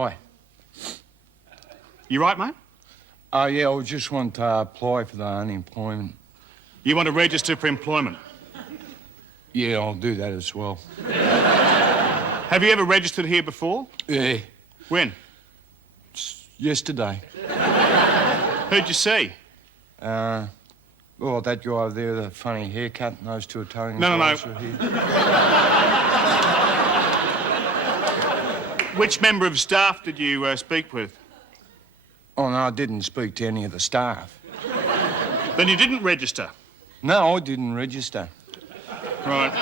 Hi. You right, mate? Yeah, I just want to apply for the unemployment. You want to register for employment? Yeah, I'll do that as well. Have you ever registered here before? Yeah. When? Yesterday. Who'd you see? Well, that guy over there, the funny haircut, and those two Italian No. guys are here. Which member of staff did you speak with? Oh, no, I didn't speak to any of the staff. Then you didn't register? No, I didn't register. Right.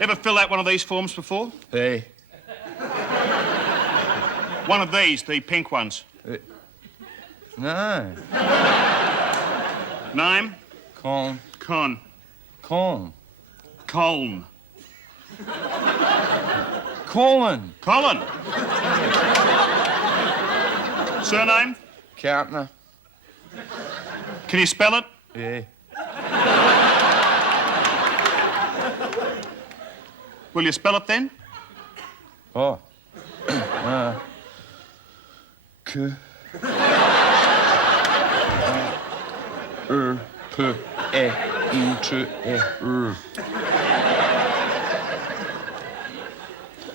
Ever fill out one of these forms before? Hey. One of these, the pink ones. No. Name? Colin. Con. Colin. Coln. Colin. Colin. Surname? Carpenter. Can you spell it? Yeah. Will you spell it then? Oh.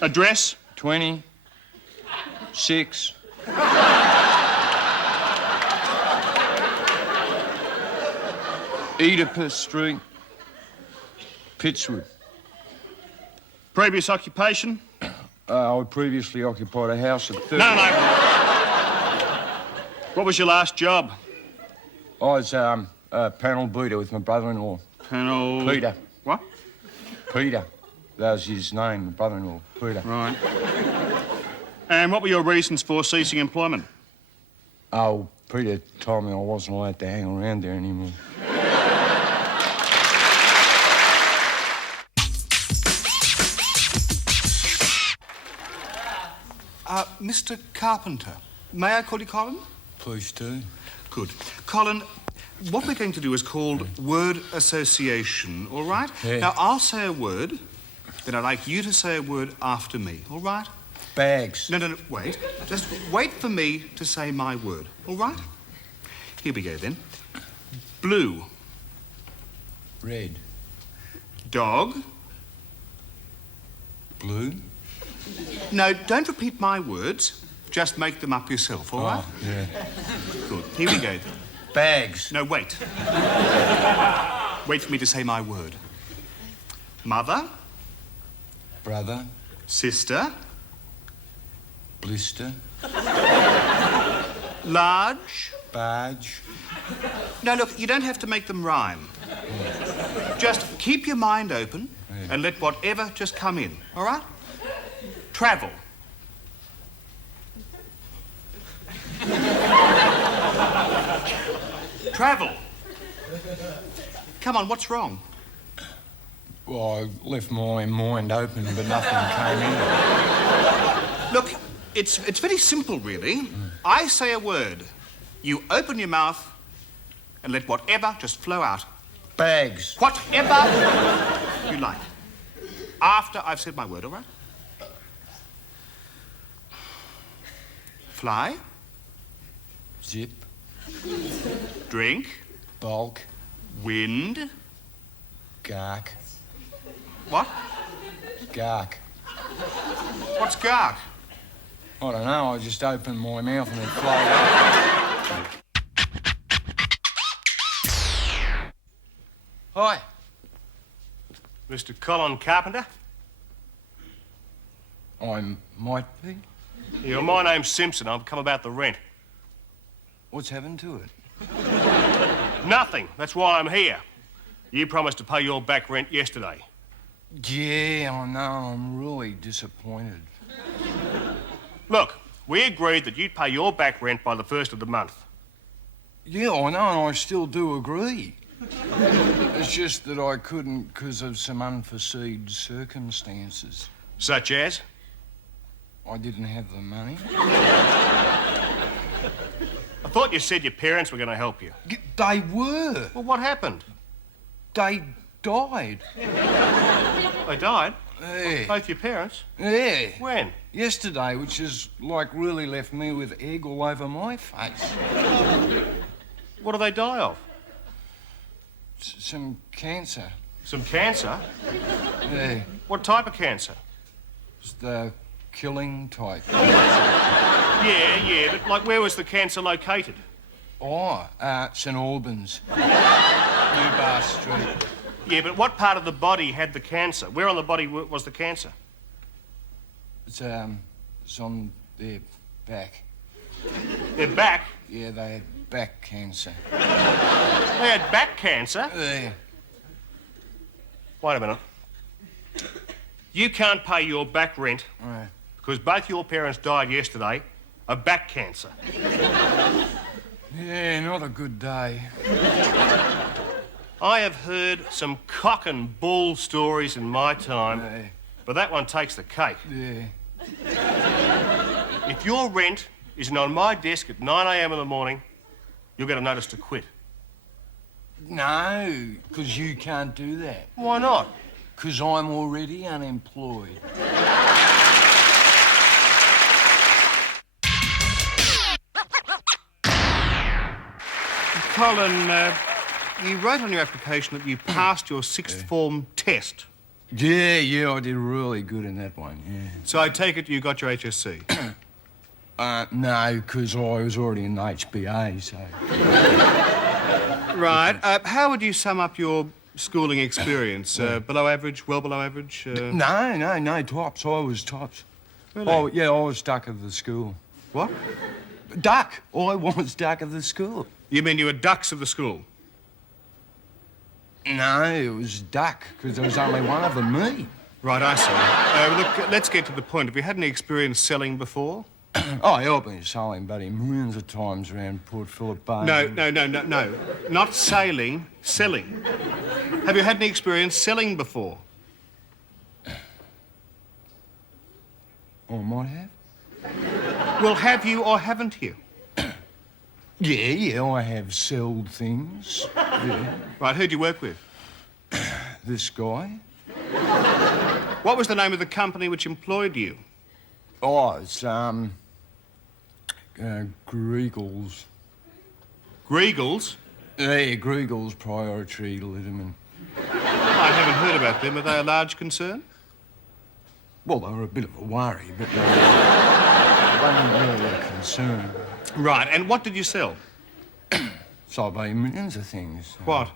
Address? 26. Oedipus Street, Pittswood. Previous occupation? I previously occupied a house at 30. No. What was your last job? I was a panel beater with my brother-in-law. Panel... Peter. What? Peter. That was his name, my brother-in-law, Peter. Right. And what were your reasons for ceasing employment? Oh, Peter told me I wasn't allowed to hang around there anymore. Mr. Carpenter, may I call you Colin? Please do. Good. Colin, what we're going to do is called word association, all right? Yeah. Now, I'll say a word, then I'd like you to say a word after me, all right? Bags. No, wait. Just wait for me to say my word, all right? Here we go, then. Blue. Red. Dog. Blue. No, don't repeat my words. Just make them up yourself, all right? Yeah. Good. Here we go, then. Bags. No, wait. Wait for me to say my word. Mother. Brother. Sister. Blister. Large. Barge. No, look, you don't have to make them rhyme. Just keep your mind open and let whatever just come in, all right? Travel. Travel. Come on, what's wrong? Well, I left my mind open, but nothing came in. Look, it's very simple, really. I say a word. You open your mouth and let whatever just flow out. Bags. Whatever you like. After I've said my word, all right? Fly. Zip. Drink. Bulk. Wind. Gark. What? Gark. What's gark? I don't know, I just opened my mouth and it flowed out. Hi. Mr. Colin Carpenter? I might be. Yeah, my name's Simpson. I've come about the rent. What's happened to it? Nothing. That's why I'm here. You promised to pay your back rent yesterday. Yeah, I know. I'm really disappointed. Look, we agreed that you'd pay your back rent by the 1st of the month. Yeah, I know, and I still do agree. It's just that I couldn't because of some unforeseen circumstances. Such as? I didn't have the money. I thought you said your parents were going to help you. They were. Well, what happened? They died. They died? Yeah. Both your parents? Yeah. When? Yesterday, which has, like, really left me with egg all over my face. What do they die of? Some cancer. Some cancer? Yeah. What type of cancer? It's the killing type. Yeah, but, like, where was the cancer located? Oh, St Albans. New Bar Street. Yeah, but what part of the body had the cancer? Where on the body was the cancer? It's on their back. Their back? Yeah, they had back cancer. They had back cancer? Yeah. Wait a minute. You can't pay your back rent Right. because both your parents died yesterday of back cancer. Yeah, not a good day. I have heard some cock and bull stories in my time, Yeah. but that one takes the cake. Yeah. If your rent isn't on my desk at 9 a.m. in the morning, you'll get a notice to quit. No, because you can't do that. Why not? Because I'm already unemployed. Colin, you wrote on your application that you passed your sixth form test. Yeah, I did really good in that one, yeah. So I take it you got your HSC? No, because I was already in HBA, so... Right. How would you sum up your schooling experience? Below average, well below average? No, tops. I was tops. Really? Oh, yeah, I was duck of the school. What? Duck! I was duck of the school. You mean you were ducks of the school? No, it was duck, because there was only one of them, me. Right, I see. Look, let's get to the point. Have you had any experience selling before? Oh, I've been selling, buddy, millions of times around Port Phillip Bay. No. Not sailing, selling. Have you had any experience selling before? I might have. Well, have you or haven't you? Yeah, I have sold things. Yeah. Right, who'd you work with? This guy. What was the name of the company which employed you? Oh, it's, Griegels. Griegels? Yeah, Griegels Priority Limited. I haven't heard about them. Are they a large concern? Well, they were a bit of a worry, but they weren't really a concern. Right, and what did you sell? So I bought millions of things. What?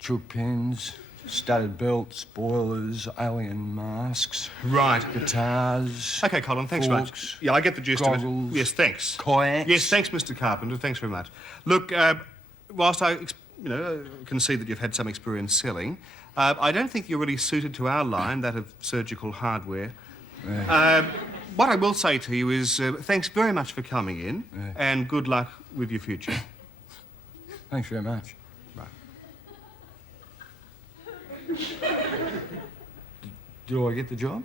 Chook pens, studded belts, boilers, alien masks, Right. guitars. OK, Colin, thanks very much. forks, Yeah, I get the gist of goggles, it. Yes, thanks. kayaks. Yes, thanks, Mr. Carpenter. Thanks very much. Look, whilst I, can see that you've had some experience selling, I don't think you're really suited to our line, that of surgical hardware. What I will say to you is thanks very much for coming in, and good luck with your future. Thanks very much. Right. Do I get the job?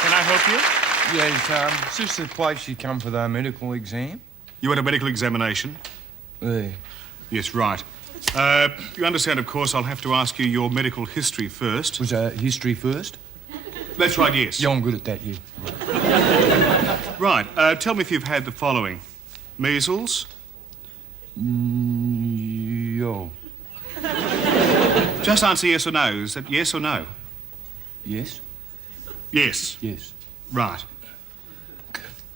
Can I help you? Yeah, it's just the place you come for the medical exam. You had a medical examination? Yeah. Yes, right. You understand, of course, I'll have to ask you your medical history first. Was history first? That's right, yes. Yeah, I'm good at that, yeah. Right. Tell me if you've had the following. Measles? Yo. Just answer yes or no. Is that yes or no? Yes? Yes. Yes. Right.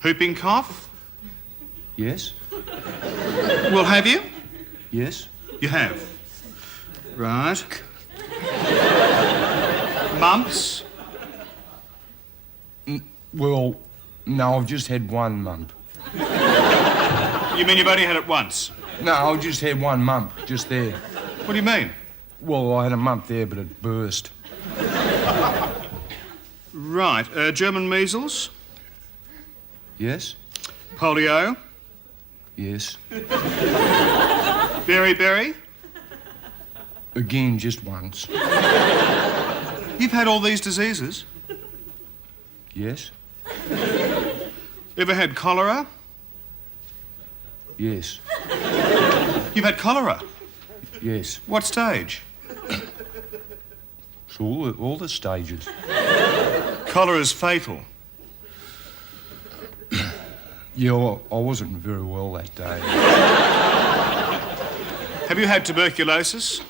Whooping cough? Yes? Well, have you? Yes? You have. Right. Mumps? Well, no, I've just had one mump. You mean you've only had it once? No, I just had one mump, just there. What do you mean? Well, I had a mump there, but it burst. Right. German measles? Yes? Polio? Yes. Beriberi? Again, just once. You've had all these diseases? Yes? Ever had cholera? Yes. You've had cholera? Yes. What stage? It's all the stages. Cholera's fatal. Yeah, I wasn't very well that day. Have you had tuberculosis?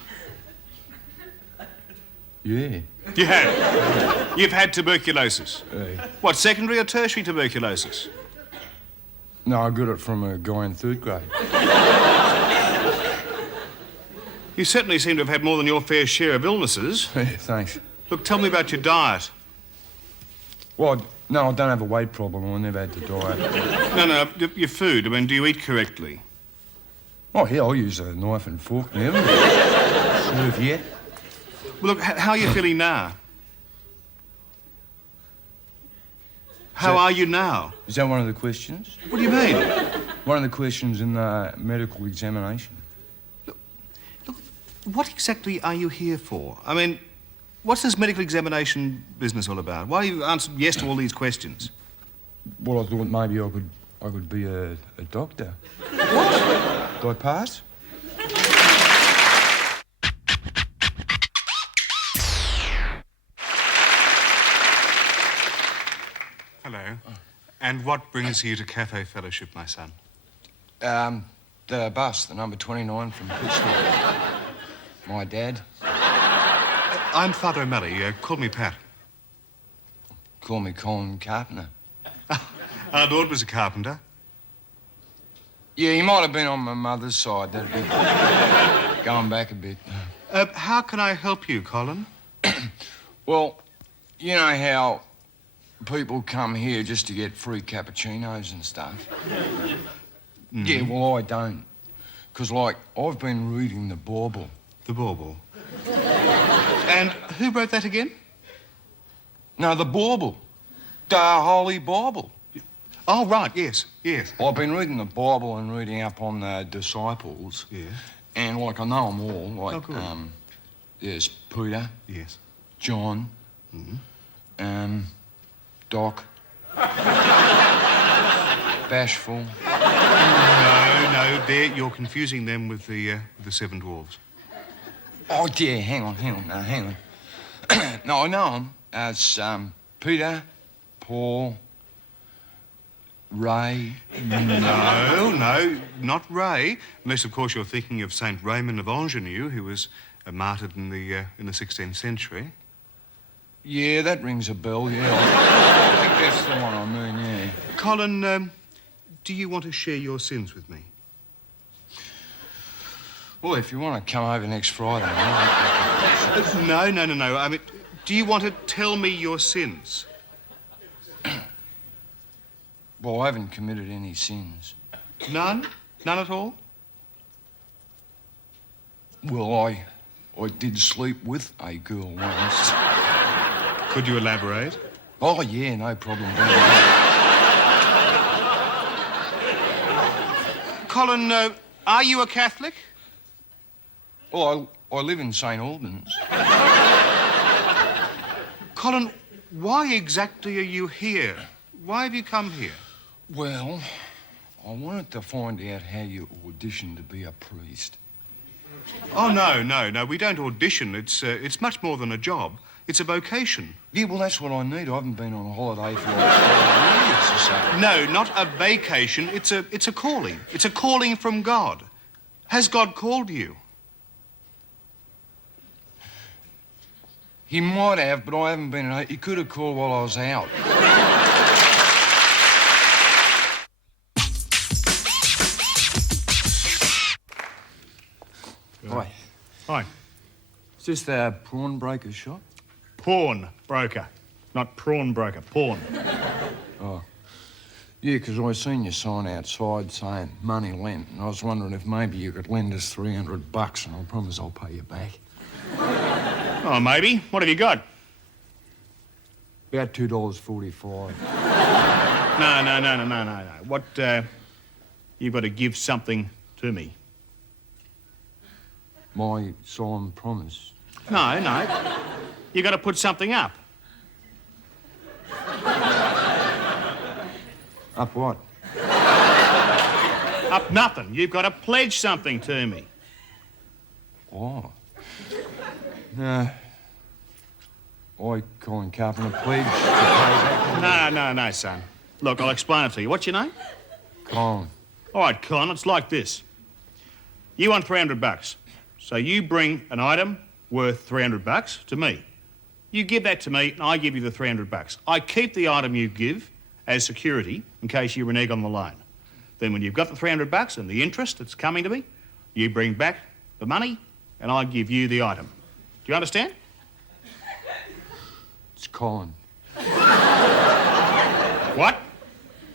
Yeah. You have? You've had tuberculosis? Hey. What, secondary or tertiary tuberculosis? No, I got it from a guy in 3rd grade. You certainly seem to have had more than your fair share of illnesses. Yeah, thanks. Look, tell me about your diet. Well, no, I don't have a weight problem. I never had to diet. No, your food. I mean, do you eat correctly? Oh, yeah, I'll use a knife and fork now. Serve yet. Well, look, how are you feeling now? How are you now? Is that one of the questions? What do you mean? One of the questions in the medical examination. Look, what exactly are you here for? I mean, what's this medical examination business all about? Why have you answered yes to all these questions? Well, I thought maybe I could be a doctor. What? Do I pass? Hello. And what brings you to Cafe Fellowship, my son? The bus, the number 29 from Pittsburgh. My dad. I'm Father O'Malley. Call me Pat. Call me Colin Carpenter. Our Lord was a carpenter. Yeah, he might have been on my mother's side. That'd be going back a bit. How can I help you, Colin? Well, you know how people come here just to get free cappuccinos and stuff? Mm-hmm. Yeah, well, I don't. Because, like, I've been reading the Bible. The Bauble. And who wrote that again? No, the Bible. The Holy Bible. Oh, right, yes, yes. I've been reading the Bible and reading up on the disciples. Yeah. And, like, I know them all. Like, oh, good. There's Peter. Yes. John. Mm-hmm. Doc. Bashful. No, you're confusing them with the 7 dwarves. Oh, dear, hang on. No, I know them as Peter, Paul, Ray. No, not Ray. Unless, of course, you're thinking of Saint Raymond of Ingenue, who was martyred in the 16th century. Yeah, that rings a bell, yeah. I think that's the one I mean, yeah. Colin, do you want to share your sins with me? Well, if you want to come over next Friday night... No. I mean, do you want to tell me your sins? Well, I haven't committed any sins. None? None at all? Well, I did sleep with a girl once. Could you elaborate? Oh, yeah, no problem. Colin, are you a Catholic? Well, I live in St Albans. Colin, why exactly are you here? Why have you come here? Well, I wanted to find out how you auditioned to be a priest. Oh, no, we don't audition. It's much more than a job. It's a vocation. Yeah, well, that's what I need. I haven't been on a holiday for like 5 years or so. No, not a vacation. It's a calling. It's a calling from God. Has God called you? He might have, but I haven't been... He could have called while I was out. Hi. Hi. Is this the prawn broker shop? Pawn broker. Not prawn broker, pawn. Oh. Yeah, because I seen your sign outside saying money lent, and I was wondering if maybe you could lend us $300 and I promise I'll pay you back. Oh, maybe. What have you got? About $2.45. No. What, you've got to give something to me. My solemn promise. No. You got to put something up. Up what? Up nothing. You've got to pledge something to me. Oh. No. I, Colin Carpenter, pledge to pay back. No, son. Look, I'll explain it to you. What's your name? Colin. All right, Colin, it's like this. You want $300. So you bring an item worth $300 to me. You give that to me, and I give you the $300. I keep the item you give as security in case you renege on the loan. Then when you've got the $300 and the interest that's coming to me, you bring back the money, and I give you the item. Do you understand? It's Colin. What?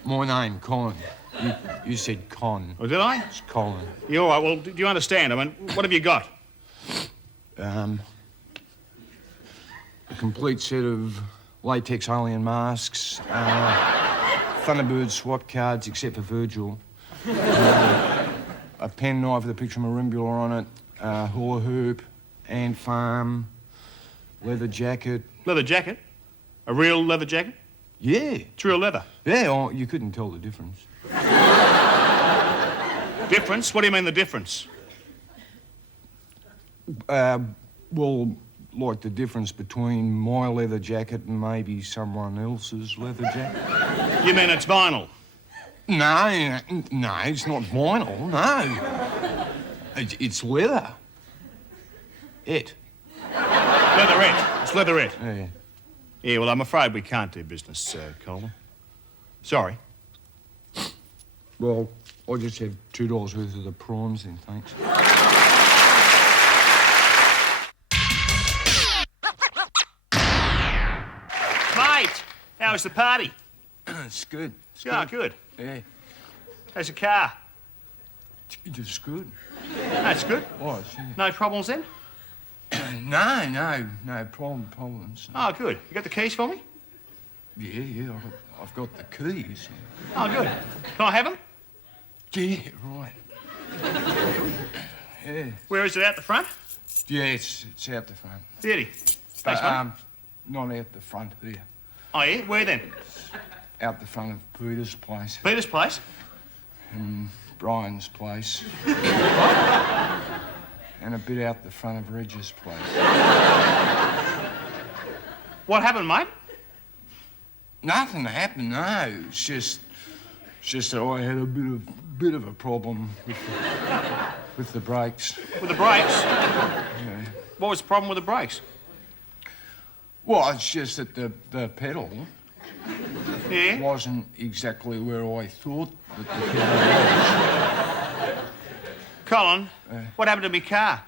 My name, Colin. You said Con. Oh, did I? It's Colin. Yeah, all right. Well, do you understand? I mean, what have you got? A complete set of latex alien masks, Thunderbird swap cards, except for Virgil, a pen knife with a picture of Marimbula on it, hula hoop, ant farm, leather jacket. Leather jacket? A real leather jacket? Yeah. It's real leather. Yeah, oh, you couldn't tell the difference. Difference? What do you mean the difference? Well, like the difference between my leather jacket and maybe someone else's leather jacket. You mean it's vinyl? No, it's not vinyl, no. It's leather. Leatherette. It's leatherette. Yeah. Yeah, well, I'm afraid we can't do business, Colin. Sorry. Well, I'll just have $2 worth of the prawns then, thanks. Mate, how was the party? It's good. Yeah, good. Yeah, How's your car? it's good. That's good. Oh, yeah. No problems then? No problems. Oh, good. You got the keys for me? Yeah, I've got the keys. Oh, good. Can I have them? Yeah, right. Yeah. Where is it, out the front? Yeah, it's out the front. Beauty. Thanks, mate. Not out the front here. Oh, yeah? Where then? Out the front of Peter's place Peter's place? and Brian's place. And a bit out the front of Reg's place. What happened, mate? Nothing happened, no. It's just that I had a bit of a problem with the brakes. With the brakes? Yeah. What was the problem with the brakes? Well, it's just that the pedal Yeah? wasn't exactly where I thought that the pedal was. Colin, what happened to me car?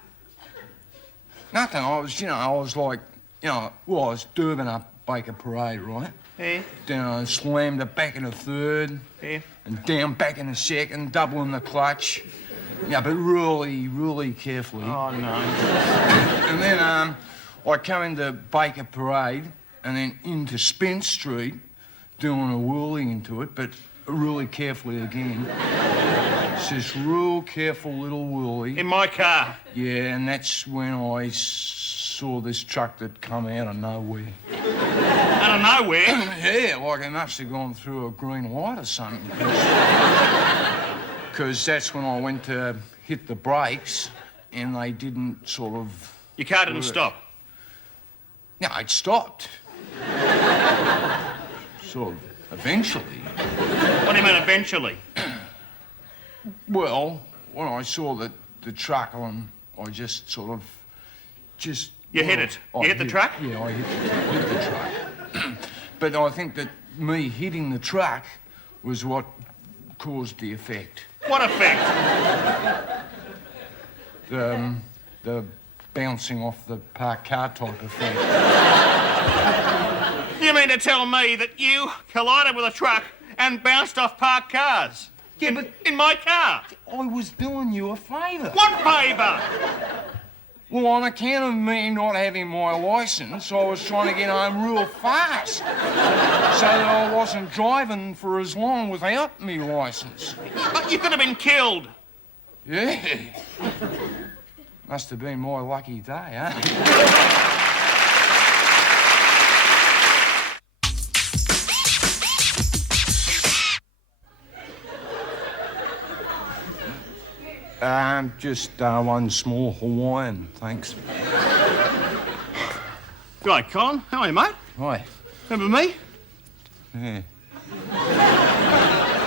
Nothing. I was like, I was Durban up Baker Parade, right? Yeah? Then I slammed it back in a third. Yeah? And down back in a second, doubling the clutch. Yeah, but really carefully. Oh, no. And then I come into Baker Parade and then into Spence Street, doing a whirly into it, but really carefully again. It's this real careful little whirly. In my car? Yeah, and that's when I saw this truck that come out of nowhere. Out of nowhere? Yeah, like it must have gone through a green light or something. Because that's when I went to hit the brakes and they didn't sort of... Your car didn't stop? No, it stopped. Sort of, eventually. What do you mean, eventually? Well, when I saw the truck on, I just sort of... You hit it? You hit the truck? Yeah, I hit the truck. But I think that me hitting the truck was what caused the effect. What effect? The bouncing off the parked car type effect. You mean to tell me that you collided with a truck and bounced off parked cars? Yeah, but In my car? I was doing you a favour. What favour? Well, on account of me not having my licence, I was trying to get home real fast so that I wasn't driving for as long without me licence. But you could have been killed. Yeah. Must have been my lucky day, huh? Just one small Hawaiian, thanks. Right, Colin, how are you, mate? Hi. Remember me? Yeah.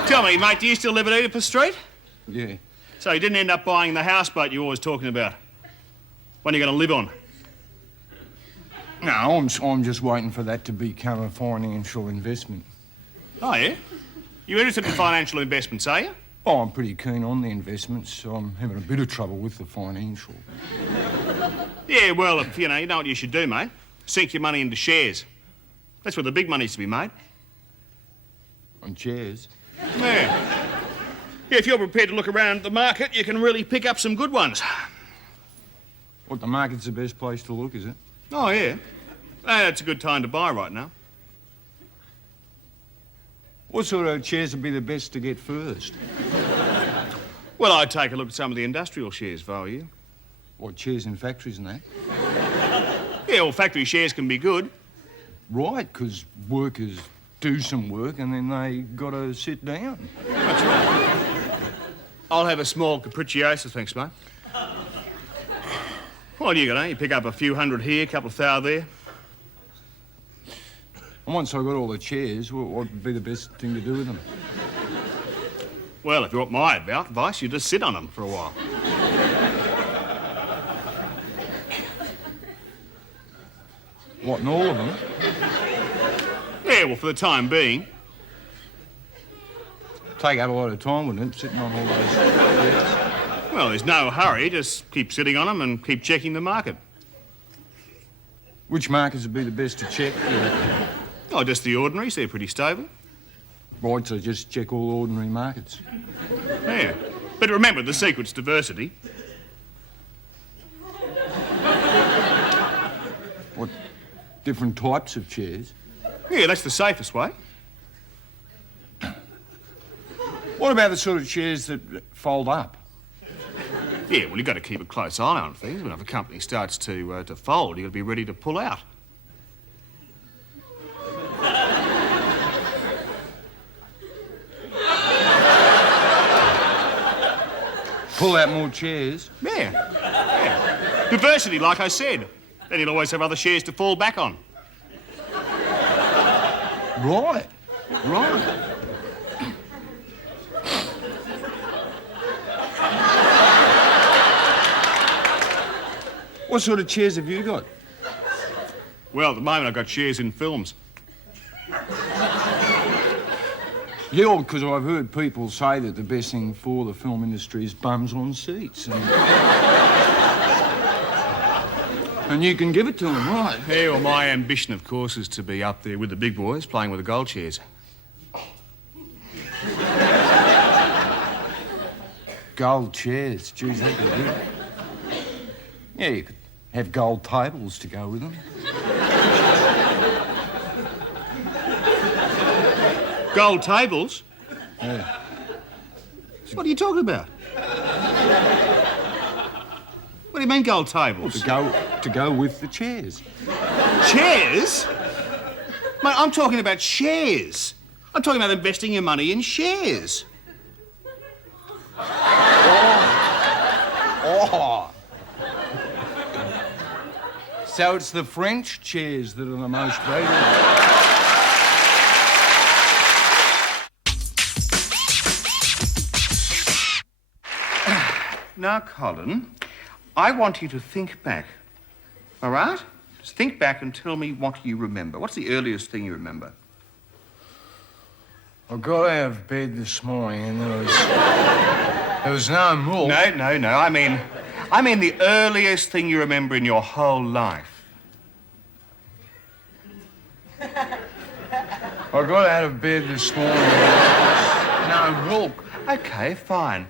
Tell me, mate, do you still live at Oedipus Street? Yeah. So you didn't end up buying the houseboat you're always talking about? One you're going to live on? No, I'm just waiting for that to become a financial investment. Oh, yeah? You're interested in financial investments, are you? Oh, I'm pretty keen on the investments, so I'm having a bit of trouble with the financial. Yeah, well, if, you know what you should do, mate? Sink your money into shares. That's where the big money's to be made. On chairs? Yeah. Yeah, if you're prepared to look around the market, you can really pick up some good ones. What, the market's the best place to look, is it? Oh, yeah. It's a good time to buy right now. What sort of chairs would be the best to get first? Well, I'd take a look at some of the industrial shares if I were you. What, chairs in factories and that? Yeah, well, factory shares can be good. Right, because workers do some work and then they got to sit down. That's right. I'll have a small capricciosa, thanks, mate. What do you got, eh? You pick up a few hundred here, a couple of thou there. And once I got all the chairs, what would be the best thing to do with them? Well, if you want my advice, you just sit on them for a while. What, in all of them? Yeah, well, for the time being. Take up a lot of time, wouldn't it, sitting on all those chairs? Well, there's no hurry. Just keep sitting on them and keep checking the market. Which markets would be the best to check? Oh, just the ordinaries. They're pretty stable. Right, so just check all ordinary markets. Yeah. But remember, the secret's diversity. What, different types of chairs? Yeah, that's the safest way. What about the sort of chairs that fold up? Yeah, well, you've got to keep a close eye on things. When if a company starts to fold, you've got to be ready to pull out. Pull out more chairs? Yeah. Diversity, like I said. Then you'll always have other shares to fall back on. Right. Right. What sort of chairs have you got? Well, at the moment, I've got shares in films. Yeah, because I've heard people say that the best thing for the film industry is bums on seats. And you can give it to them, right? Yeah, well, my ambition, of course, is to be up there with the big boys playing with the gold chairs. Gold chairs, geez, that'd be good. Yeah, you could have gold tables to go with them. Gold tables? Yeah. What are you talking about? What do you mean, gold tables? To go with the chairs. Chairs? Mate, I'm talking about shares. I'm talking about investing your money in shares. Oh. So it's the French chairs that are the most valuable. Now, Colin, I want you to think back. All right? Just think back and tell me what you remember. What's the earliest thing you remember? I got out of bed this morning and there was no milk. No. I mean the earliest thing you remember in your whole life. I got out of bed this morning and there was no milk. Okay, fine.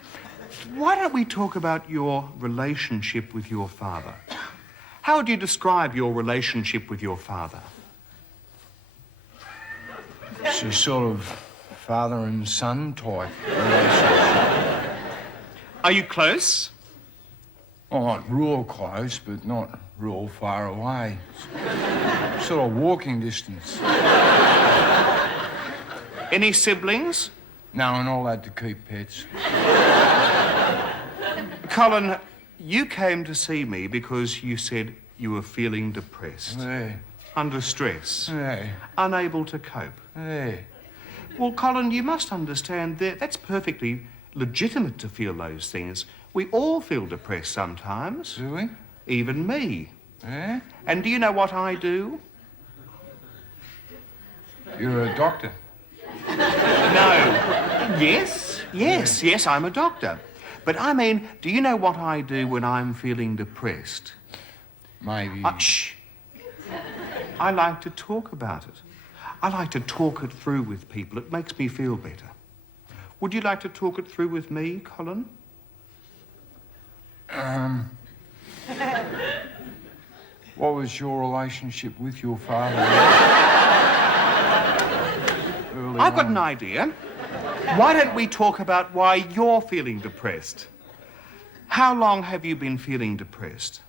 Why don't we talk about your relationship with your father? How would you describe your relationship with your father? It's a sort of father and son type relationship. Are you close? Oh, not real close, but not real far away. Sort of walking distance. Any siblings? No, we're not allowed to keep pets. Colin, you came to see me because you said you were feeling depressed, Yeah. under stress, Yeah. unable to cope. Yeah. Well, Colin, you must understand that that's perfectly legitimate to feel those things. We all feel depressed sometimes. Do we? Even me. Yeah? And do you know what I do? You're a doctor. No. Yes, I'm a doctor. But I mean, do you know what I do when I'm feeling depressed? Maybe. Shh. I like to talk about it. I like to talk it through with people. It makes me feel better. Would you like to talk it through with me, Colin? What was your relationship with your father? Early I've got on? an idea. Why don't we talk about why you're feeling depressed? How long have you been feeling depressed?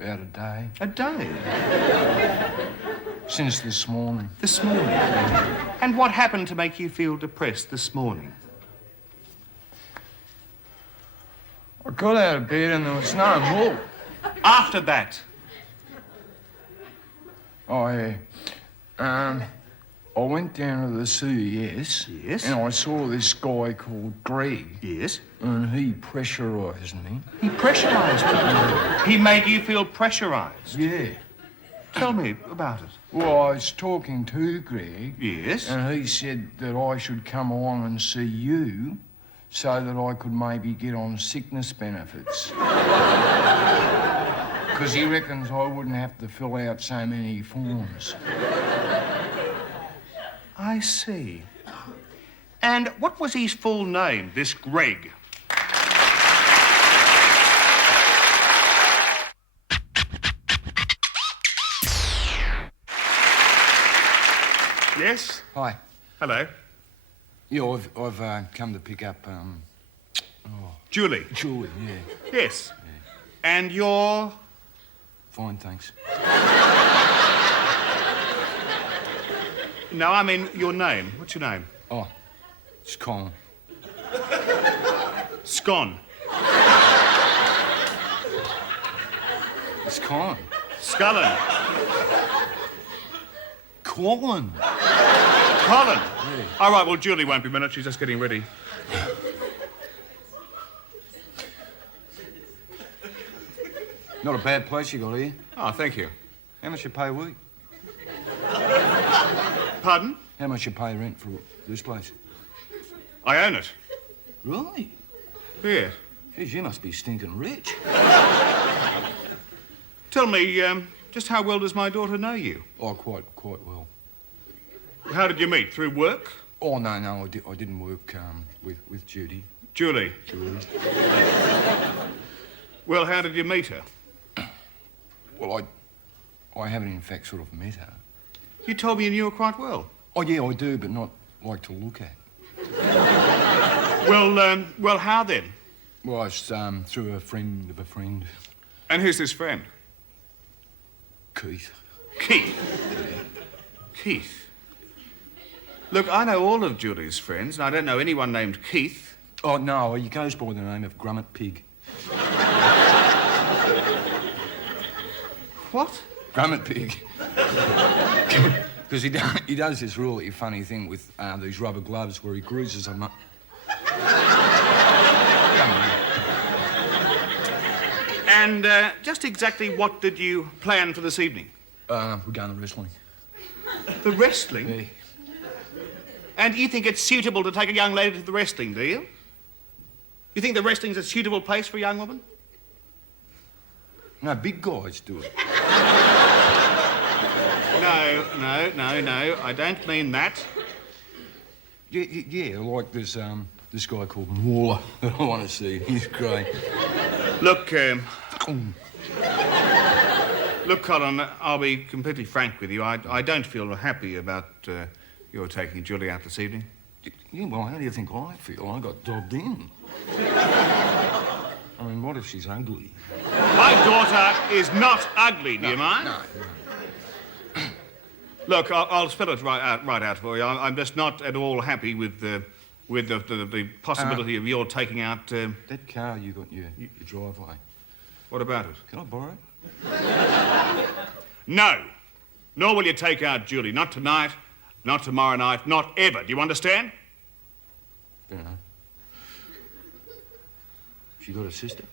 About a day. A day. Since this morning. This morning. And what happened to make you feel depressed this morning? I got out of bed and there was no more. After that. Oh, yeah. I went down to the CES. Yes. And I saw this guy called Greg. Yes. And he pressurised me. He pressurised you. He made you feel pressurised. Yeah. Tell me about it. Well, I was talking to Greg. Yes. And he said that I should come along and see you so that I could maybe get on sickness benefits. Because he reckons I wouldn't have to fill out so many forms. I see. And what was his full name, this Greg? Yes? Hi. Hello. Yeah, I've come to pick up, Julie. Julie, yeah. Yes. And you're... Fine, thanks. No, I mean your name. What's your name? Oh, it's Colin. Scone. It's Colin. Scullen. Colin. Colin. Yeah. All right, well, Julie won't be a minute. She's just getting ready. Not a bad place you got here. Oh, thank you. How much you pay a week? Pardon? How much you pay rent for this place? I own it. Really? Yeah. Geez, you must be stinking rich. Tell me, just how well does my daughter know you? Oh, quite well. How did you meet? Through work? Oh, no, I didn't work with Judy. Julie. Julie. Well, how did you meet her? Well, I haven't in fact sort of met her. You told me you knew her quite well. Oh, yeah, I do, but not like to look at. Well, how then? Well, it's through a friend of a friend. And who's this friend? Keith. Keith. Keith. Look, I know all of Julie's friends, and I don't know anyone named Keith. Oh, no, he goes by the name of Grummet Pig. What? Grummet Pig. Because he does this really funny thing with these rubber gloves where he cruises them up. And just exactly what did you plan for this evening? We're going to wrestling. The wrestling? Yeah. And you think it's suitable to take a young lady to the wrestling, do you? You think the wrestling's a suitable place for a young woman? No, big guys do it. No, I don't mean that. Yeah, like there's this guy called Waller that I want to see. He's great. Look, look, Colin, I'll be completely frank with you. I don't feel happy about your taking Julie out this evening. Yeah, well, how do you think I feel? I got dobbed in. I mean, what if she's ugly? My daughter is not ugly, do you mind? No. Look, I'll spell it right out for you. I'm just not at all happy with with the possibility of your taking out... That car you got in your driveway, What about it? can I borrow it? No. Nor will you take out Julie. Not tonight, not tomorrow night, not ever. Do you understand? You know. She got a sister?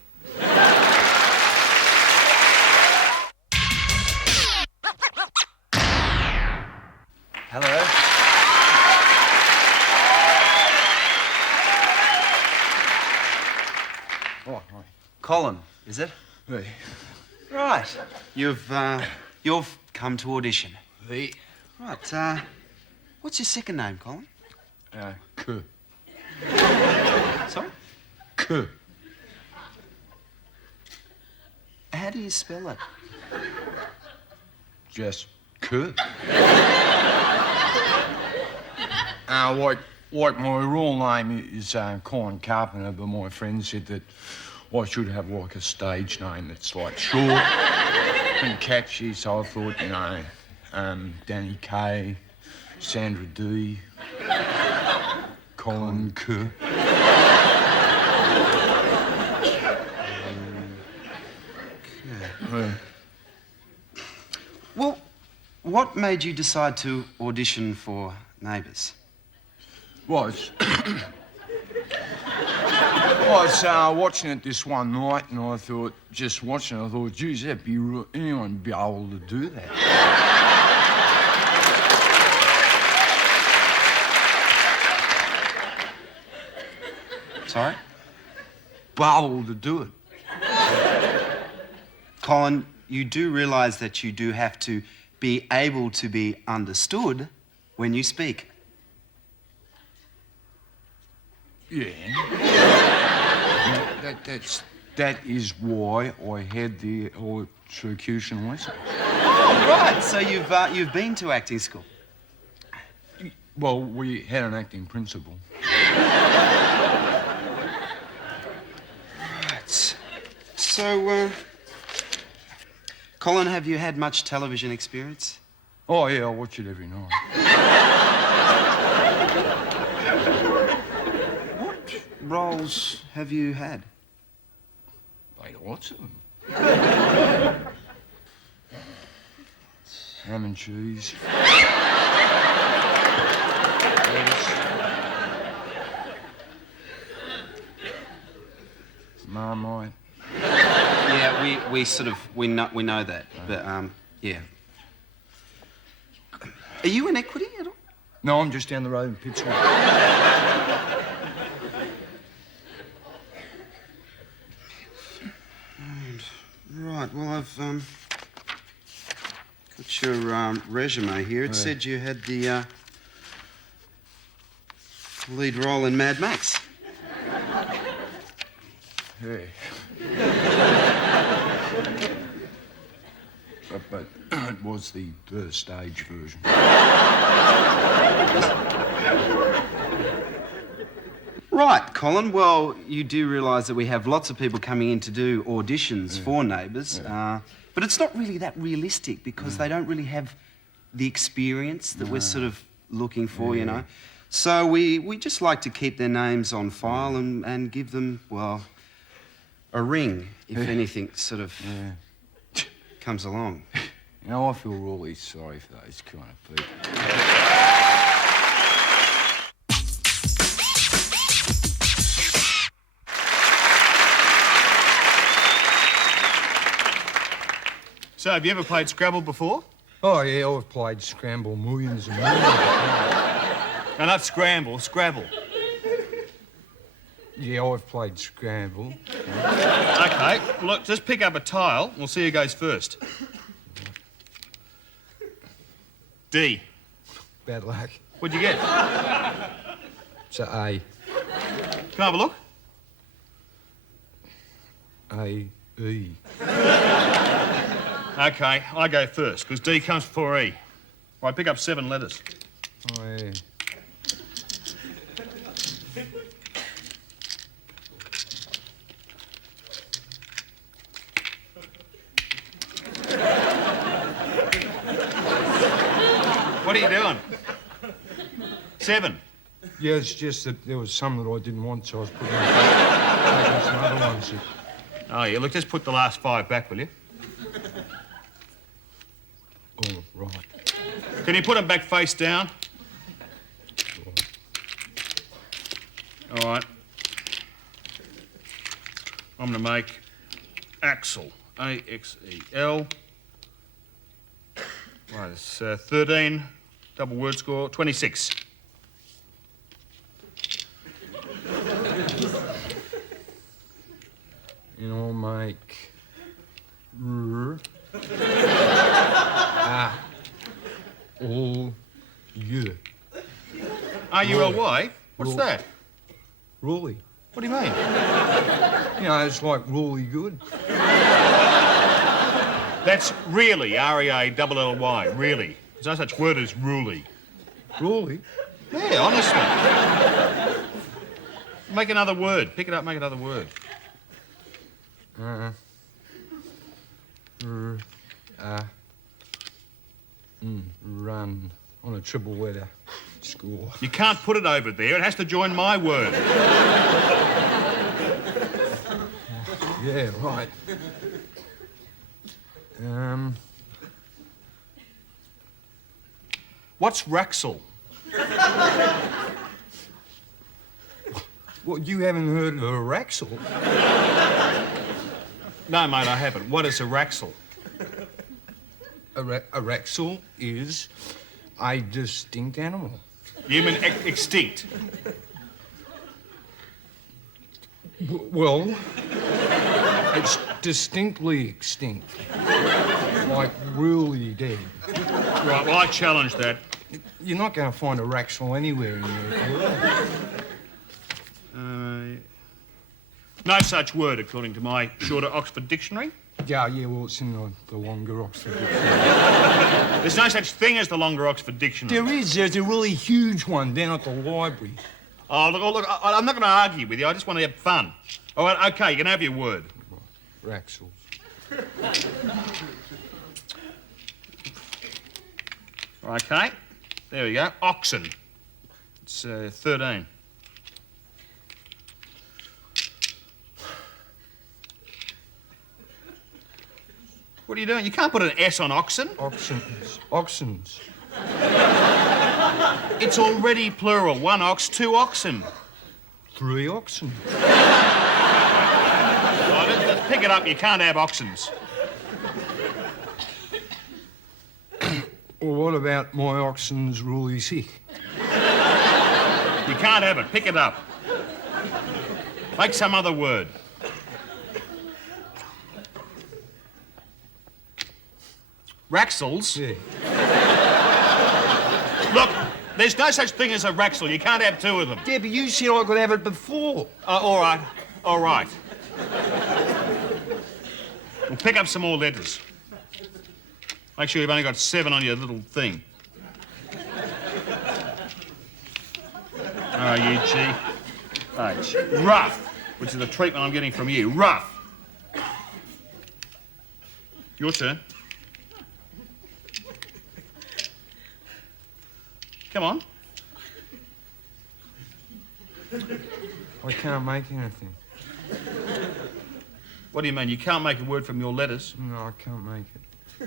Hello. Oh, hi. Colin, is it? Hey. Right. You've come to audition. Hey. Right, what's your second name, Colin? K. Sorry? K. How do you spell it? Just K. Like my real name is Colin Carpenter, but my friend said that I should have like a stage name that's like short and catchy, so I thought, you know, Danny Kaye, Sandra D, Colin K. Well, what made you decide to audition for Neighbours? Was I was watching it this one night, and I thought, just watching it, I thought, geez, anyone would be able to do that. Sorry? Be able to do it. Colin, you do realise that you do have to be able to be understood when you speak. Yeah. That is why I had the electrocution lesson. Oh, right. So you've been to acting school. Well, we had an acting principal. Right. So, Colin, have you had much television experience? Oh, yeah, I watch it every night. What roles have you had? Like, lots of them. Ham and cheese. Marmite. Yeah, we know that, but yeah. Are you in equity at all? No, I'm just down the road in Pittsburgh. Right. Well, I've got your resume here. It said you had the lead role in Mad Max. Hey. But it was the first stage version. Right, Colin. Well, you do realise that we have lots of people coming in to do auditions for Neighbours, but it's not really that realistic because they don't really have the experience that we're sort of looking for, you know. So we just like to keep their names on file and give them, well, a ring if anything sort of comes along. You know, I feel really sorry for those kind of people. So, have you ever played Scrabble before? Oh, yeah, I've played Scramble millions and millions of times. No, not Scramble, Scrabble. Yeah, I've played Scramble. Okay, well, look, just pick up a tile. We'll see who goes first. D. Bad luck. What'd you get? It's a A. Can I have a look? A, E. Okay, I go first, because D comes before E. Right, pick up 7 letters. Oh, yeah. What are you doing? 7. Yeah, it's just that there was some that I didn't want, so I was putting taking some other ones. Oh, yeah, look, just put the last 5 back, will you? Oh, right. Can you put them back face down? All right. I'm going to make Axel, A-X-E-L. Right, it's 13, double word score, 26. And I'll make R-A-O-U. R-U-L-Y? What's Roll. that? Rolly. What do you mean? You know, it's like really good. That's really, R-E-A-L-L-Y, really. There's no such word as ruly. Rolly? Yeah, honestly. Make another word. Pick it up, make another word. Run on a triple letter score. You can't put it over there. It has to join my word. Yeah, right. What's Raxel? What, you haven't heard of a Raxel? No, mate, I haven't. What is a Raxel? A Raxel is a distinct animal. You mean extinct? Well, it's distinctly extinct. Like, really dead. Right, well, I challenge that. You're not going to find a Raxel anywhere in your world. No such word, according to my shorter Oxford Dictionary. Yeah, well, it's in the longer Oxford Dictionary. There's no such thing as the longer Oxford Dictionary. There is. There's a really huge one down at the library. Oh, look, I'm not going to argue with you. I just want to have fun. All right, OK, you can have your word. Raxels. OK, there we go. Oxen. It's 13. What are you doing? You can't put an S on oxen. Oxens. It's already plural. 1 ox, 2 oxen. 3 oxen. Right, let's pick it up. You can't have oxens. Well, what about my oxen's really sick? You can't have it. Pick it up. Make some other word. Raxels? Yeah. Look, there's no such thing as a Raxel. You can't have 2 of them. Yeah, but you said I could have it before. All right. All right. We'll pick up some more letters. Make sure you've only got 7 on your little thing. R-U-G-H. Rough, which is the treatment I'm getting from you. Rough. Your turn. Come on. I can't make anything. What do you mean? You can't make a word from your letters? No, I can't make it.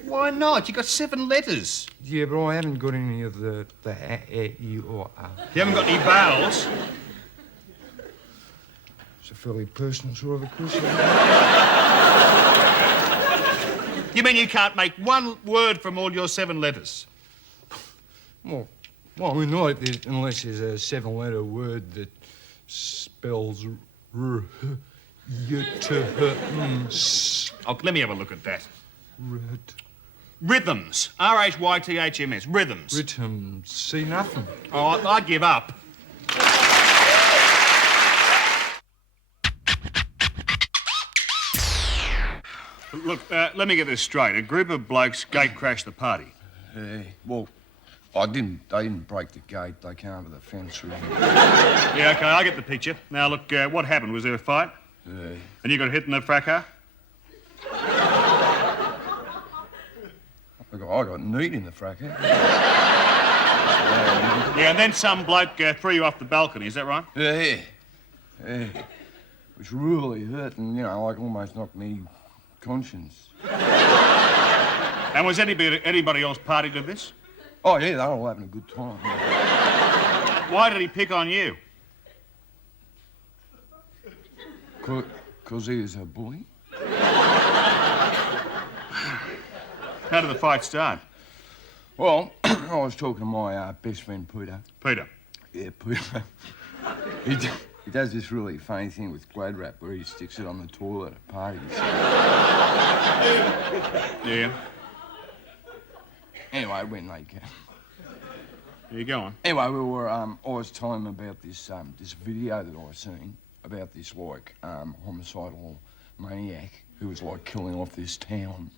Why not? You've got 7 letters. Yeah, but I haven't got any of the A, E, or A. You haven't got any vowels. It's a fairly personal sort of a question. You mean you can't make 1 word from all your 7 letters? Well, I mean, like, unless there's a 7-letter word that spells r, y, t, h, Oh, let me have a look at that. red. Rhythms. R-H-Y-T-H-M-S. Rhythms. Rhythm. See nothing. Oh, I give up. Look, let me get this straight. A group of blokes gate crashed the party. Well, they didn't break the gate. They came over the fence with me. Yeah, OK, I get the picture. Now, look, what happened? Was there a fight? Yeah. And you got hit in the fracas? I got neat in the fracas. Yeah, and then some bloke threw you off the balcony, is that right? Yeah. Which really hurt and, like almost knocked me conscience. And was anybody else party to this? Oh, yeah, they were all having a good time. Why did he pick on you? Because he was a bully. How did the fight start? Well, I was talking to my best friend, Peter. Peter. Yeah, Peter. He does this really funny thing with glad wrap where he sticks it on the toilet at parties. Yeah. Anyway, when they came. You go on. Anyway, we were, I was telling him about this video that I seen about this, homicidal maniac who was, killing off this town.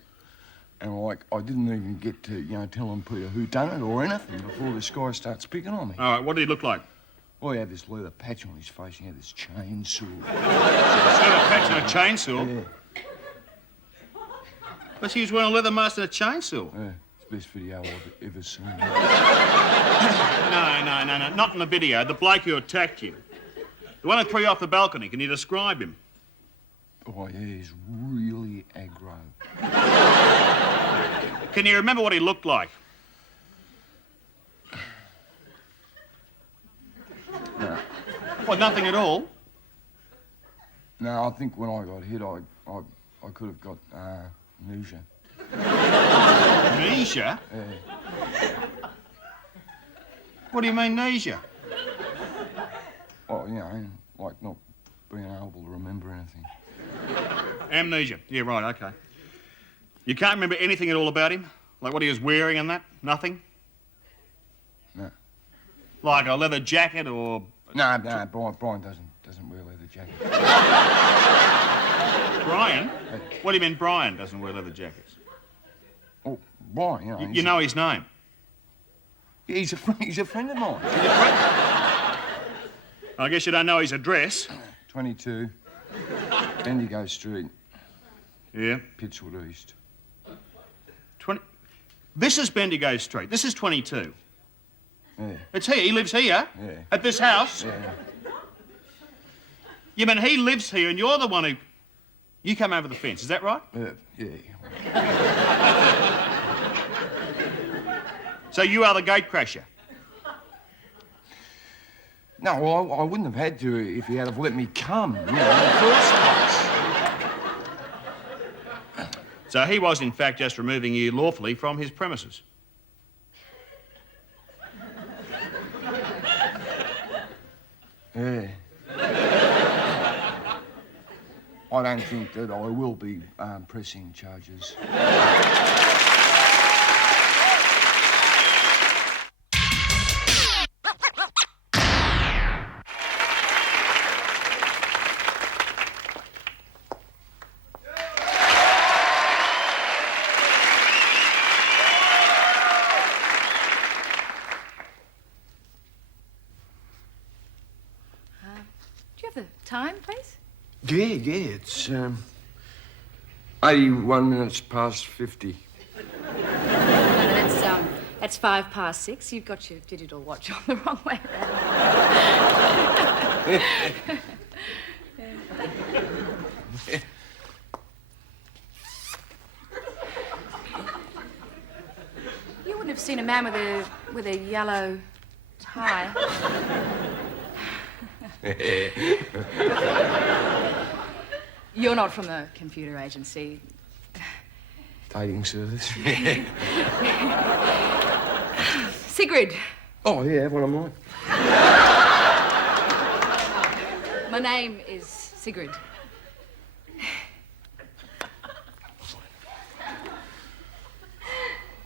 And, I didn't even get to, tell him, Peter, who done it or anything before this guy starts picking on me. All right, what did he look like? Well, he had this leather patch on his face. He had this chainsaw. Leather patch and a chainsaw? Yeah. But he was wearing a leather mask and a chainsaw. Yeah, it's the best video I've ever seen. No. Not in the video. The bloke who attacked you. The one who threw you off the balcony. Can you describe him? Oh, yeah, he's really aggro. Can you remember what he looked like? No. What, nothing at all? No, I think when I got hit, I could have got amnesia. Amnesia? Yeah. What do you mean, amnesia? Oh, not being able to remember anything. Amnesia. Yeah, right, okay. You can't remember anything at all about him? Like what he was wearing and that? Nothing? No. Like a leather jacket or... No, Brian doesn't wear leather jackets. Brian? What do you mean Brian doesn't wear leather jackets? Oh, Brian, You know his name? He's a friend of mine. I guess you don't know his address. 22, Bendigo Street, Yeah. Pittswood East. 20... This is Bendigo Street. This is 22. Yeah. It's here. He lives here? Yeah. At this house? Yeah. You mean he lives here and you're the one who... You come over the fence, is that right? Yeah. So you are the gatecrasher? No, well, I wouldn't have had to if he had have let me come, in the first place. So he was, in fact, just removing you lawfully from his premises? Yeah. I don't think that I will be pressing charges. Do you have the time, please? Yeah, it's 81 minutes past 50. That's 6:05. You've got your digital watch on the wrong way around. You wouldn't have seen a man with a yellow tie. You're not from the computer agency. Dating service. Sigrid. Oh, yeah, what am I? My name is Sigrid.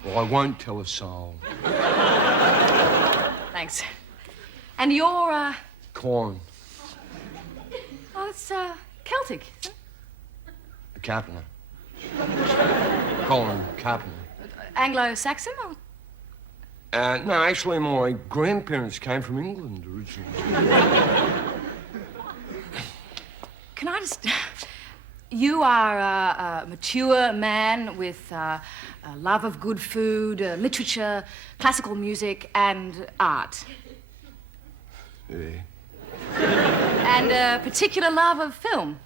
Well, I won't tell a soul. Thanks. And you're, Colin. Oh, it's, Celtic, isn't it? Carpenter. Colin Carpenter. Anglo-Saxon or... No, actually, my grandparents came from England originally. Can I just... You are a mature man with a love of good food, literature, classical music, and art. Yeah. And a particular love of film.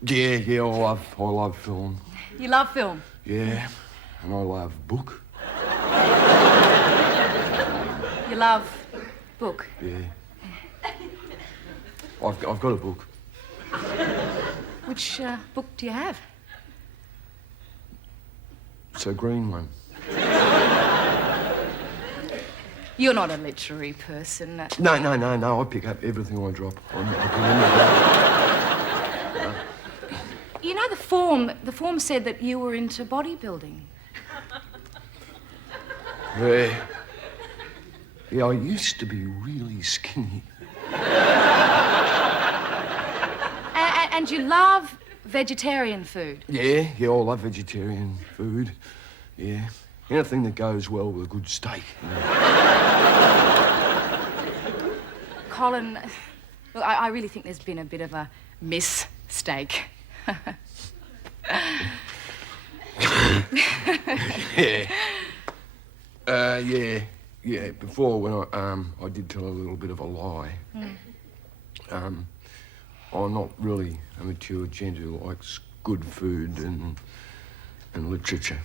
Yeah, I love film. You love film? Yeah, and I love book. You love book? Yeah. I've got a book. Which book do you have? It's a green one. You're not a literary person. No. I pick up everything I drop. You know, the form said that you were into bodybuilding. Yeah, I used to be really skinny. And you love vegetarian food? Yeah, I love vegetarian food. Yeah. Anything that goes well with a good steak. You know. Colin, look, I really think there's been a bit of a mistake. Yeah. Before, when I did tell a little bit of a lie. I'm not really a mature gent who likes good food and literature.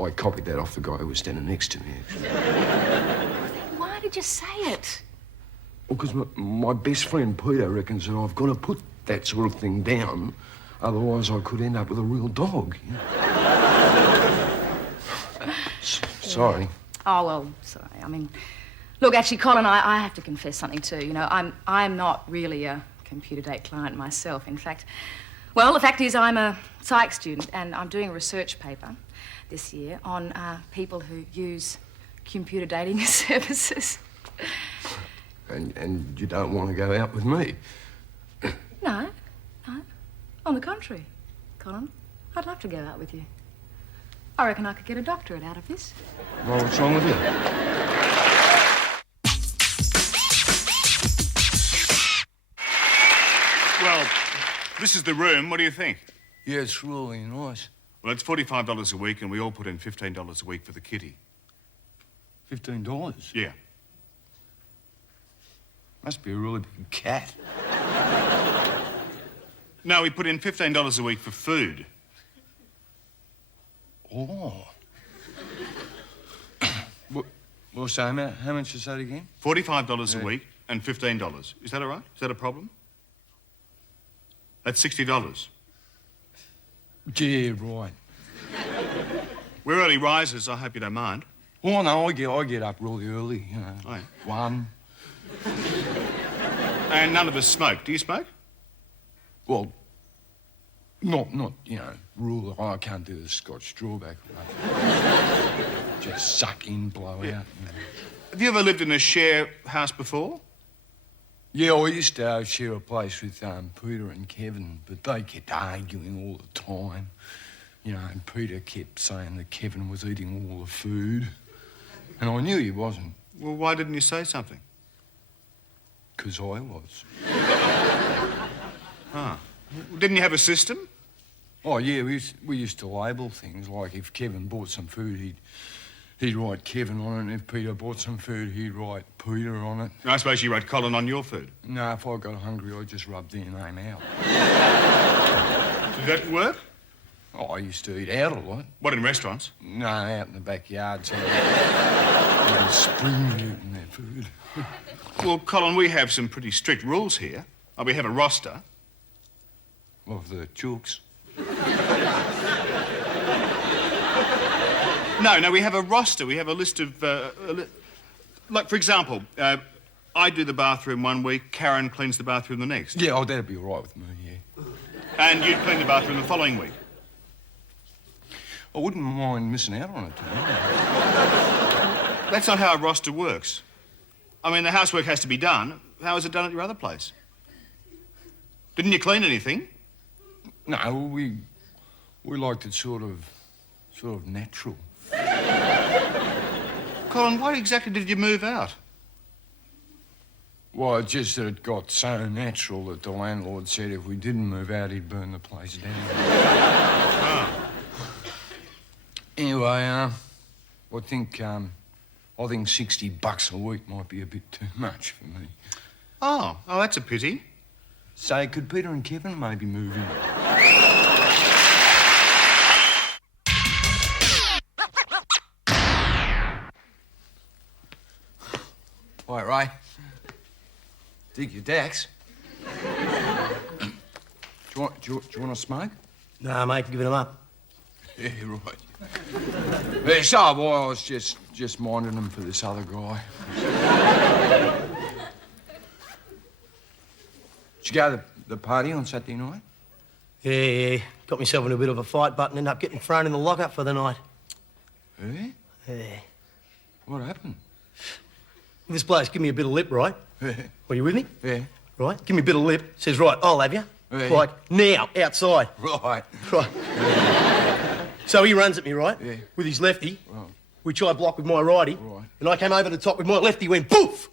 I copied that off the guy who was standing next to me, actually. Why did you say it? Well, because my best friend Peter reckons that I've got to put that sort of thing down, otherwise I could end up with a real dog. You know? Sorry. Oh, well, sorry. I mean, look, actually, Colin, I have to confess something too. You know, I'm not really a computer date client myself. In fact, well, the fact is I'm a psych student and I'm doing a research paper this year on people who use computer dating services. And you don't want to go out with me? No. On the contrary, Colin, I'd love to go out with you. I reckon I could get a doctorate out of this. Well, what's wrong with you? Well, this is the room. What do you think? Yeah, it's really nice. Well, it's $45 a week, and we all put in $15 a week for the kitty. $15? Yeah. Must be a really big cat. No, we put in $15 a week for food. Oh. Well, so how much is that again? $45 a week and $15. Is that all right? Is that a problem? That's $60. Yeah, right. We're early risers. I hope you don't mind. Oh, no, I get up really early, you know. Oh, yeah. 1. And none of us smoke. Do you smoke? Well, not you know, rule. I can't do the Scotch drawback. Just suck in, blow out. You know. Have you ever lived in a share house before? Yeah, I used to share a place with Peter and Kevin, but they kept arguing all the time. You know, and Peter kept saying that Kevin was eating all the food. And I knew he wasn't. Well, why didn't you say something? Because I was. Ah. Didn't you have a system? Oh, yeah, we used to label things. Like if Kevin bought some food, he'd write Kevin on it, and if Peter bought some food, he'd write Peter on it. I suppose you wrote Colin on your food. No, if I got hungry, I'd just rub their name out. Did that work? Oh, I used to eat out a lot. What, in restaurants? No, out in the backyard, so spoon-eating their food. Well, Colin, we have some pretty strict rules here. We have a roster. Of the jokes. No, we have a roster. We have a list of... like, for example, I do the bathroom one week, Karen cleans the bathroom the next. Yeah, oh, that'd be all right with me, yeah. And you clean the bathroom the following week. I wouldn't mind missing out on it, too. That's not how a roster works. I mean, the housework has to be done. How is it done at your other place? Didn't you clean anything? No, we liked it sort of natural. Colin, why exactly did you move out? Well, it's just that it got so natural that the landlord said if we didn't move out, he'd burn the place down. Anyway, I think $60 a week might be a bit too much for me. Oh, that's a pity. So could Peter and Kevin maybe move in? All right, Ray. Dig your decks. Do you want to smoke? Nah, mate, giving them up. Yeah, right. Yeah, so, boy, I was just minding them for this other guy. Did you go to the party on Saturday night? Yeah. Got myself in a bit of a fight, but ended up getting thrown in the lockup for the night. Yeah? Yeah. What happened? This bloke's give me a bit of lip, right? Yeah. Are you with me? Yeah. Right? Give me a bit of lip. Says, right, I'll have you. Yeah. Like, now, outside. Right. Right. So he runs at me, right? Yeah. With his lefty, Right. which I blocked with my righty. Right. And I came over the top with my lefty, went poof!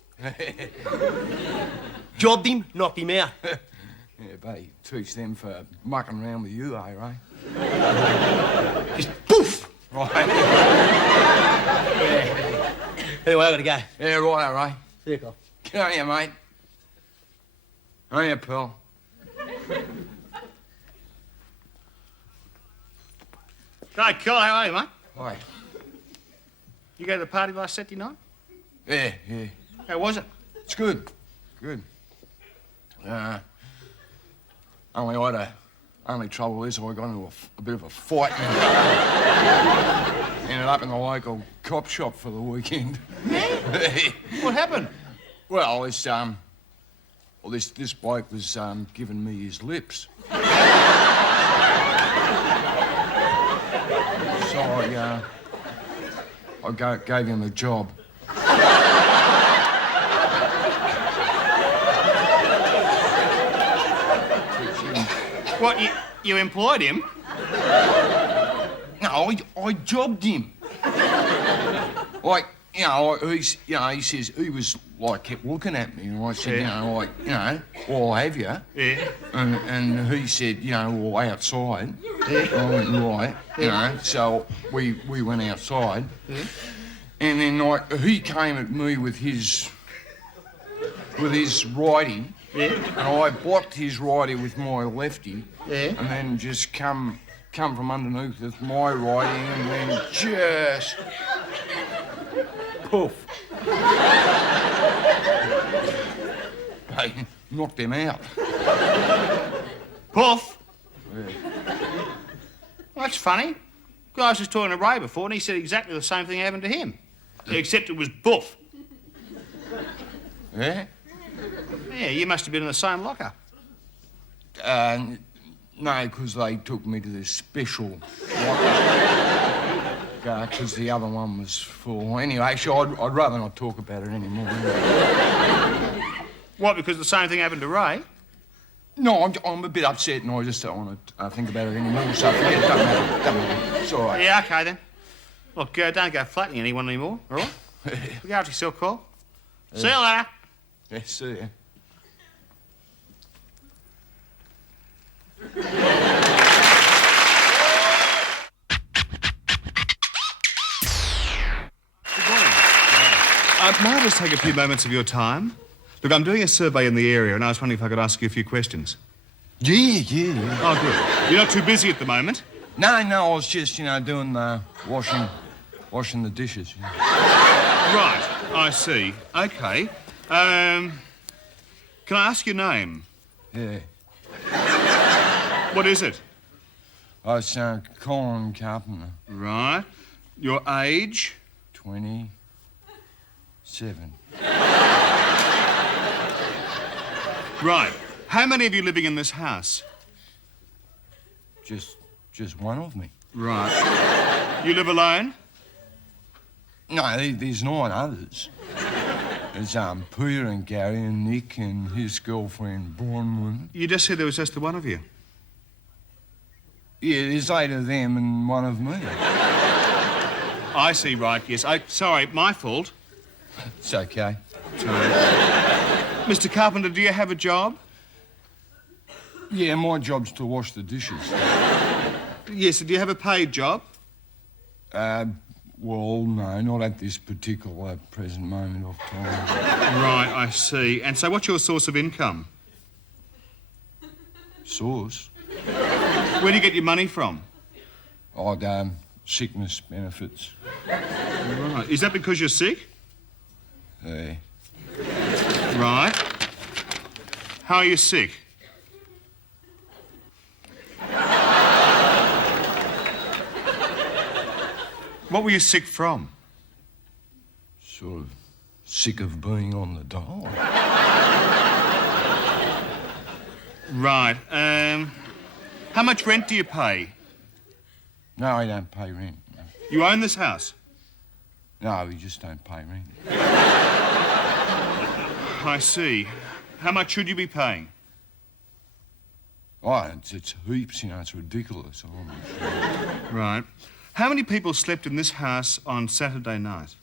Jobbed him, knocked him out. Yeah, buddy, teach them for mucking around with you, eh, Ray? Just poof! Right. Anyway, I gotta go. Yeah, right, Ray. See you, Col. Get on here, mate. On here, pal. Hey, Col, how are you, mate? Hi. You go to the party last Saturday night? Yeah. How was it? It's good. Good. Only trouble is I got into a bit of a fight and ended up in the local cop shop for the weekend. What happened? Well, this bloke was giving me his lips. So I gave him a job. What, you employed him? No, I jobbed him. Like, he says he was like kept looking at me, and I said, well, I'll have you. Yeah. And he said, well, outside. Yeah. I went, right, so we went outside. Yeah. And then, he came at me with his righty. Yeah. And I blocked his righty with my lefty. Yeah. And then just come from underneath with my righty and then just poof. Hey, knocked him out. Poof? Yeah. Well, that's funny. I was just talking to Ray before and he said exactly the same thing happened to him. Except it was boof. Yeah? Yeah, you must have been in the same locker. No, because they took me to this special locker. Because the other one was full. Anyway, actually, I'd rather not talk about it anymore. What, because the same thing happened to Ray? No, I'm a bit upset and I just don't want to think about it anymore, so forget it. Don't matter. It's all right. Yeah, OK, then. Look, don't go flattening anyone anymore, all right? Look after yourself, Col. Yeah. See you later. Yeah, see ya. May I just take a few moments of your time? Look, I'm doing a survey in the area and I was wondering if I could ask you a few questions. Yeah. Oh, good. You're not too busy at the moment? No, I was just, doing the washing the dishes. Right, I see. OK. Can I ask your name? Yeah. What is it? It's Colin Carpenter. Right. Your age? 27. Right. How many of you living in this house? Just one of me. Right. You live alone? No, there's 9 others. There's Peter and Gary and Nick and his girlfriend Bronwyn. You just said there was just the one of you. Yeah, there's 8 of them and 1 of me. I see, right, yes. Sorry, my fault. It's okay. Sorry. Mr. Carpenter, do you have a job? Yeah, my job's to wash the dishes. Yes, do you have a paid job? Well, no, not at this particular present moment of time. Right, I see. And so what's your source of income? Source? Where do you get your money from? I'd, sickness benefits. Right. Is that because you're sick? Yeah. Right. How are you sick? What were you sick from? Sort of sick of being on the dole. Right. How much rent do you pay? No, I don't pay rent. No. You own this house? No, we just don't pay rent. I see. How much should you be paying? Oh, it's heaps, you know, it's ridiculous. Right. How many people slept in this house on Saturday night?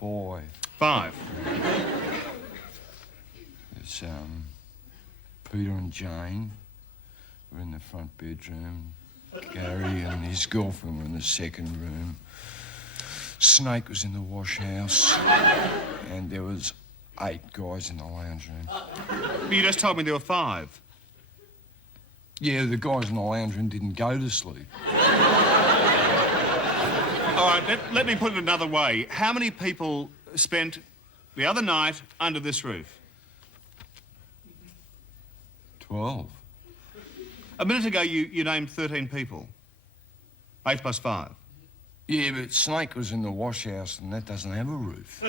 Five. 5. It's, Peter and Jane were in the front bedroom. Gary and his girlfriend were in the second room. Snake was in the wash house. And there was 8 guys in the lounge room. But you just told me there were 5. Yeah, the guys in the lounge room didn't go to sleep. All right, let me put it another way. How many people spent the other night under this roof? 12. A minute ago, you named 13 people. 8 plus 5. Yeah, but Snake was in the wash house and that doesn't have a roof.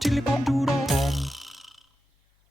Chili pom doodle.